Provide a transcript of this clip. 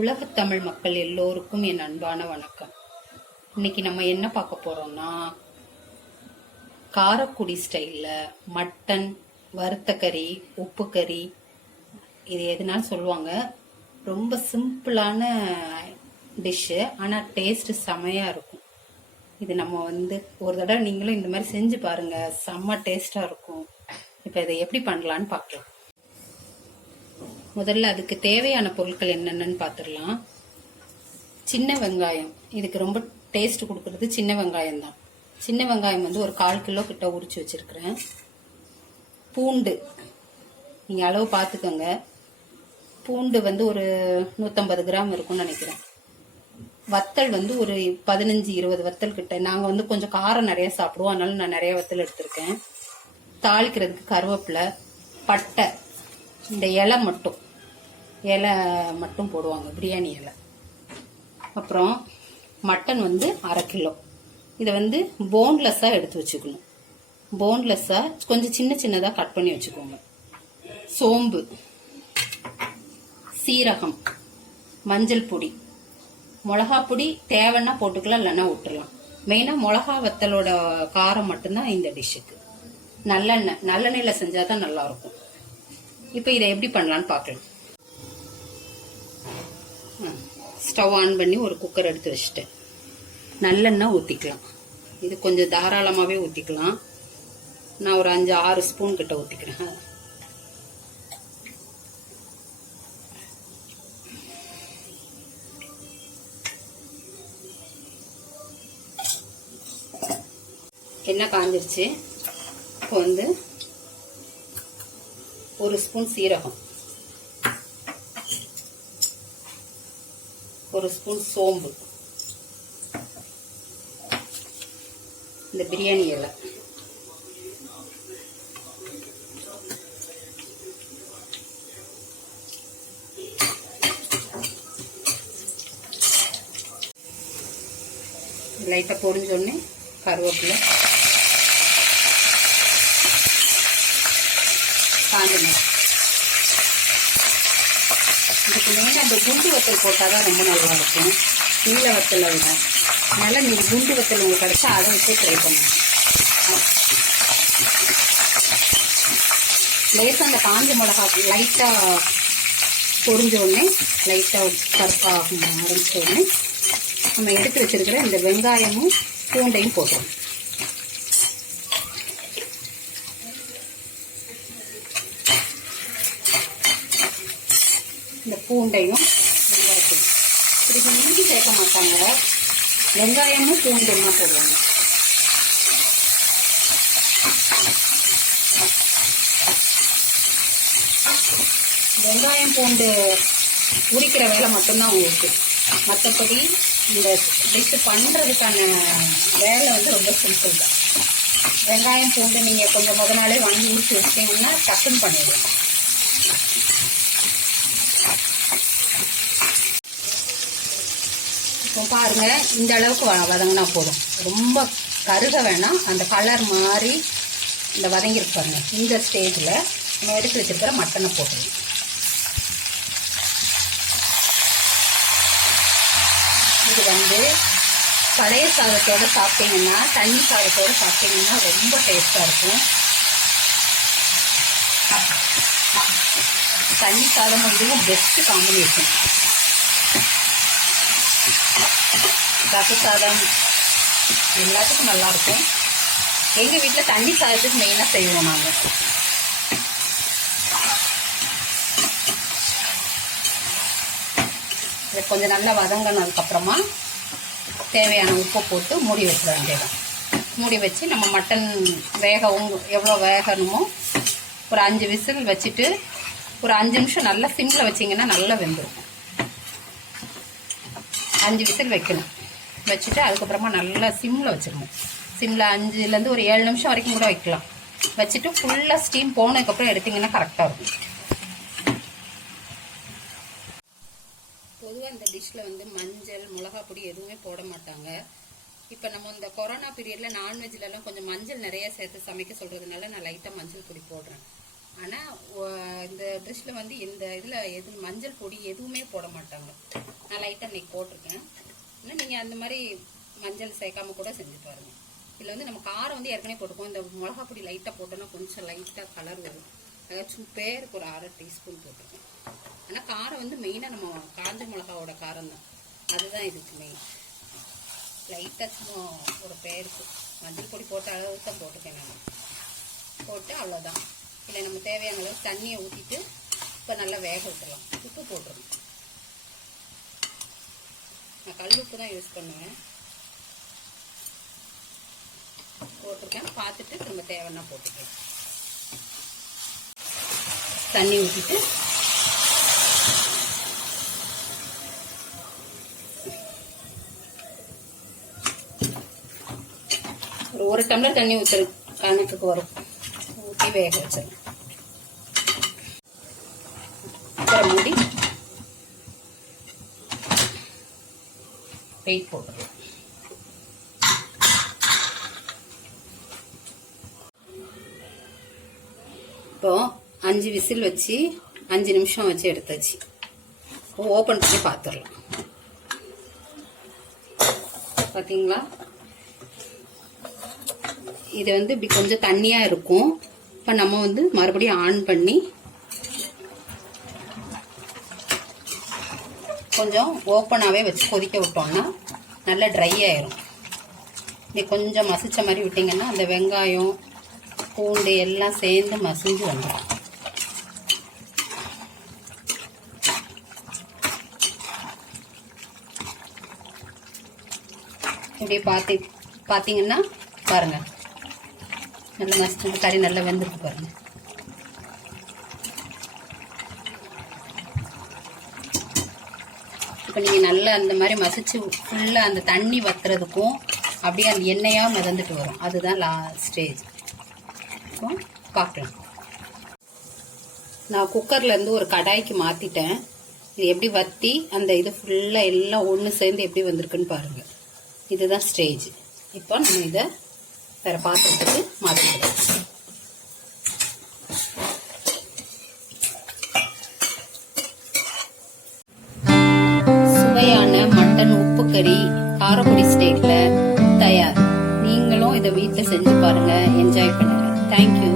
உலகத் தமிழ் மக்கள் எல்லோருக்கும் என் அன்பான வணக்கம். இன்னைக்கு நம்ம என்ன பார்க்க போறோம்னா, காரக்குடி ஸ்டைல்ல மட்டன் வறுத்த கறி, உப்பு கறி, இது எதுனாலும் சொல்லுவாங்க. ரொம்ப சிம்பிளான டிஷ்ஷு, ஆனா டேஸ்ட் செமையா இருக்கும். இது நம்ம ஒரு தடவை நீங்களும் இந்த மாதிரி செஞ்சு பாருங்க, செம்ம டேஸ்டா இருக்கும். இப்ப இதை எப்படி பண்ணலான்னு பார்க்கலாம். முதல்ல அதுக்கு தேவையான பொருட்கள் என்னென்னு பார்த்துடலாம். சின்ன வெங்காயம், இதுக்கு ரொம்ப டேஸ்ட் கொடுக்கறது சின்ன வெங்காயம் தான். சின்ன வெங்காயம் ஒரு 1/4 கிலோ கிட்ட உரிச்சு வச்சிருக்கிறேன். பூண்டு நீங்க அளவு பார்த்துக்கோங்க. பூண்டு ஒரு 150 கிராம் இருக்கும்னு நினைக்கிறேன். வத்தல் ஒரு 15-20 வத்தல் கிட்ட. நாங்க கொஞ்சம் காரம் நிறைய சாப்பிடுவோம், அதனால நான் நிறைய வத்தல் எடுத்திருக்கேன். தாளிக்கிறதுக்கு கருவேப்பிலை, பட்டை, இந்த இலை மட்டும் போடுவாங்க, பிரியாணி இலை. அப்புறம் மட்டன் 1/2 கிலோ. இதை போன்லெஸ்ஸா எடுத்து வச்சுக்கணும். போன்லெஸ்ஸா கொஞ்சம் சின்ன சின்னதா கட் பண்ணி வச்சுக்கோங்க. சோம்பு, சீரகம், மஞ்சள் பொடி, மிளகா பொடி தேவைன்னா போட்டுக்கலாம், இல்லைன்னா விட்டுடலாம். மெயினா மிளகா வத்தலோட காரம் மட்டும்தான் இந்த டிஷ்ஷுக்கு. நல்லெண்ணெயில செஞ்சாதான் நல்லா இருக்கும். இப்ப இதை எப்படி பண்ணலான்னு பார்க்கலாம். ஸ்டவ் ஆன் பண்ணி ஒரு குக்கர் எடுத்து வச்சுட்டேன். நல்லெண்ணெய் ஊற்றிக்கலாம். இது கொஞ்சம் தாராளமாகவே ஊற்றிக்கலாம். நான் ஒரு 5-6 ஸ்பூன் கிட்ட ஊற்றிக்கிறேன். எண்ணெய் காஞ்சிருச்சு. இப்போ 1 ஸ்பூன் சீரகம், 1 ஸ்பூன் சோம்பு, இந்த பிரியாணி இலை, லைட்டா பொரிஞ்சோடனே கருவேப்பிலை, காஞ்ச இதுக்கு மெயினாக அந்த குண்டு வத்தல் போட்டால் தான் ரொம்ப நல்லா இருக்கும், நீல வத்தலை விட. அதனால நீங்கள் குண்டு வத்தல் உங்களுக்கு கிடைச்சா அதை வச்சு ட்ரை பண்ணுங்க. லேசாக அந்த காஞ்ச மிளகா லைட்டாக பொரிஞ்ச உடனே, லைட்டாக கருப்பாக ஆரம்பிச்ச உடனே நம்ம எடுத்து வச்சிருக்கிற இந்த வெங்காயமும் பூண்டையும் போட்டுருவோம். இந்த பூண்டையும் வெங்காயத்தையும் இதுக்கு இஞ்சி சேர்க்க மாட்டாங்க, வெங்காயமும் பூண்டும் தான் போடுவாங்க. வெங்காயம் பூண்டு உரிக்கிற வேலை மட்டும்தான் உங்களுக்கு. மற்றபடி இந்த டிஷ் பண்ணுறதுக்கான வேலை ரொம்ப சிம்பிள் தான். வெங்காயம் பூண்டு நீங்கள் கொஞ்சம் முத நாளே வாங்கி உரிச்சு வச்சிட்டிங்கன்னா டக்குன்னு பண்ணிடலாம். இப்போ பாருங்க, இந்த அளவுக்கு வதங்கினா போதும். ரொம்ப கருக வேணாம். அந்த கலர் மாதிரி இந்த வதங்கிருக்கு பாருங்க. இந்த ஸ்டேஜில் நம்ம எடுத்து வச்சிருக்கிற மட்டனை போட்டுருவோம். இது பழைய சாதத்தோடு சாப்பிட்டீங்கன்னா, தண்ணி சாதத்தோடு சாப்பிட்டீங்கன்னா ரொம்ப டேஸ்டாக இருக்கும். தண்ணி சாதம் இதுவும் பெஸ்ட் காம்பினேஷன். ரச சாதம் எல்லாத்துக்கும் நல்லா இருக்கும். எங்கள் வீட்டில் தண்ணி சாதத்துக்கு மெயினாக செய்வோம் நாங்கள். இதை கொஞ்சம் நல்லா வதங்கினதுக்கப்புறமா தேவையான உப்பை போட்டு மூடி வச்சிட வேண்டியதான். மூடி வச்சு நம்ம மட்டன் எவ்வளோ வேகணுமோ ஒரு 5 விசில் வச்சுட்டு ஒரு 5 நிமிஷம் நல்லா சிம்மில் வச்சிங்கன்னா நல்லா வெந்துடும். 5 விசில் வைக்கணும். வச்சுட்டு அதுக்கப்புறமா நல்லா சிம்மில் வச்சிடணும். சிம்மில் 5லேருந்து ஒரு 7 நிமிஷம் வரைக்கும் கூட வைக்கலாம். வச்சுட்டு ஃபுல்லாக ஸ்டீம் போனதுக்கப்புறம் எடுத்திங்கன்னா கரெக்டாக இருக்கும். பொதுவாக இந்த டிஷ்ஷில் மஞ்சள், மிளகா பொடி எதுவுமே போட மாட்டாங்க. இப்போ நம்ம இந்த கொரோனா பீரியடில் நான்வெஜ்லலாம் கொஞ்சம் மஞ்சள் நிறைய சேர்த்து சமைக்க சொல்கிறதுனால நான் லைட்டாக மஞ்சள் பொடி போடுறேன். ஆனால் இந்த டிஷ்ஷில் வந்து இந்த இதில் மஞ்சள் பொடி எதுவுமே போட மாட்டாங்க. நான் லைட்டாக இன்னைக்கு போட்டிருக்கேன். ஆனால் நீங்கள் அந்த மாதிரி மஞ்சள் சேர்க்காம கூட செஞ்சு பாருங்கள். இதில் வந்து நம்ம காரம் வந்து ஏற்கனவே போட்டுக்கோம். இந்த மிளகா பொடி லைட்டாக போட்டோன்னா கொஞ்சம் லைட்டாக கலர் வரும். அதாச்சும் பேருக்கு ஒரு 1/2 டீஸ்பூன் போட்டிருக்கேன். ஆனால் காரம் வந்து மெயினாக நம்ம காஞ்ச மிளகாவோட காரம் தான், அதுதான் இதுக்கு மெயின். லைட்டாக சும்மா ஒரு பேருக்கு மஞ்சள் பொடி போட்ட அளவுக்கு தான் போட்டுக்கேன் நான். போட்டு அவ்வளோதான். இல்லை நம்ம தேவையான அளவு தண்ணியை ஊற்றிட்டு இப்போ நல்லா வேக விட்டுலாம். உப்பு போட்டுருணும். நான் கல் உப்பு தான் யூஸ் பண்ணுவேன். போட்டிருக்கேன். பார்த்துட்டு திரும்ப தேவைன்னா போட்டுக்கேன். தண்ணி ஊற்றிட்டு ஒரு டம்ளர் தண்ணி ஊற்றுற கணக்குக்கு வரும். ஊற்றி வேக வச்சிடலாம். மூடி வெயிட் போட்டுருலாம். இப்போ 5 விசில் வச்சு 5 நிமிஷம் வச்சு எடுத்தாச்சு. ஓப்பன் பண்ணி பார்த்துடலாம். பார்த்தீங்களா, இது வந்து இப்படி கொஞ்சம் தண்ணியா இருக்கும். இப்போ நம்ம வந்து மறுபடியும் ஆன் பண்ணி கொஞ்சம் ஓப்பனாகவே வச்சு கொதிக்க விட்டோம்னா நல்லா ட்ரை ஆயிரும். இப்படி கொஞ்சம் மசிச்ச மாதிரி விட்டிங்கன்னா அந்த வெங்காயம் பூண்டு எல்லாம் சேர்ந்து மசிஞ்சு வந்துடும். இப்படி பார்த்தீங்கன்னா பாருங்க, நல்லா மசிச்சு கறி நல்லா வெந்திருக்கு பாருங்க. இப்போ நீங்கள் நல்லா அந்த மாதிரி மசிச்சு ஃபுல்லாக அந்த தண்ணி வத்துறதுக்கும் அப்படியே அந்த எண்ணெயாக மிதந்துட்டு வரும். அதுதான் ஸ்டேஜ். இப்போ பார்க்கலாம். நான் குக்கர்லேருந்து ஒரு கடாய்க்கு மாற்றிட்டேன். இது எப்படி வத்தி அந்த இது ஃபுல்லாக எல்லாம் ஒன்று சேர்ந்து எப்படி வந்திருக்குன்னு பாருங்கள். இதுதான் ஸ்டேஜ். இப்போ நம்ம இதை வேறு பாத்திரத்துக்கு மாற்றிக்கலாம். சுவையான மட்டன் உப்பு கறி காரைக்குடி ஸ்டைல்ல தயார். நீங்களும் இதை வீட்டில் செஞ்சு பாருங்க, என்ஜாய் பண்ணுங்க. தேங்க்யூ.